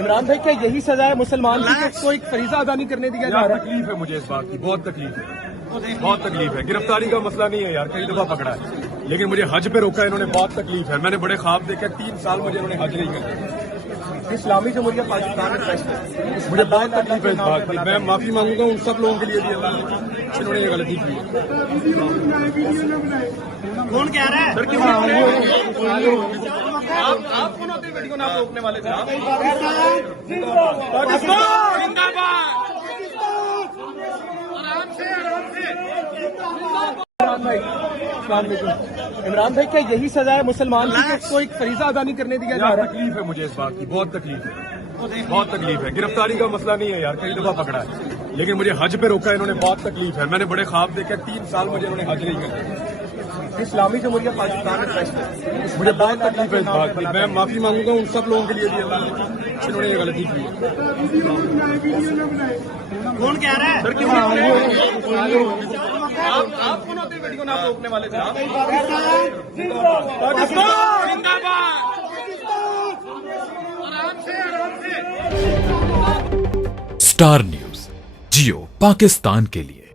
इमरान भाई, क्या यही सजा है मुसलमान की कि कोई फरीजा अदा नहीं करने दिया जा यार रहा है? तकलीफ है मुझे इस बात की, बहुत तकलीफ है, बहुत तकलीफ है। गिरफ्तारी का मसला नहीं है यार, कई दफा पकड़ा है, लेकिन मुझे हज पे रोका है इन्होंने, बहुत तकलीफ है। मैंने बड़े ख्वाब देखे, 3 साल मुझे इन्होंने हज नहीं करने। इस्लामी जमहूरिया पाकिस्तान में फैसला मुझे बहुत तकलीफ है इस बात की। मैं माफी मांगूंगा उन सब लोगों के लिए भी, अल्लाह ने इन्होंने ये गलती की है। कौन कह रहा है? सर क्यों आप कौन होते वीडियो ना रोकने वाले थे? इमरान भाई, क्या यही सजा है मुसलमान की कि कोई फरीजा अदा नहीं करने दिया जा यार रहा है? तकलीफ है मुझे इस बात की, बहुत तकलीफ है, बहुत तकलीफ है। गिरफ्तारी का मसला नहीं है यार, कई दफा पकड़ा है, लेकिन मुझे हज पे रोका है इन्होंने, बहुत तकलीफ है। मैंने बड़े ख्वाब देखे, 3 साल मुझे इन्होंने हज नहीं करने। इस्लामी जमहूरिया पाकिस्तान में फैसला मुझे बहुत तकलीफ है इस बात की। मैं माफी मांगूंगा उन सब लोगों के लिए भी, अल्लाह ने इन्होंने ये गलती की है। कौन कह रहा है? सर क्यों आप कौन होते वीडियो ना रोकने वाले थे? स्टार न्यूज, जियो पाकिस्तान के लिए।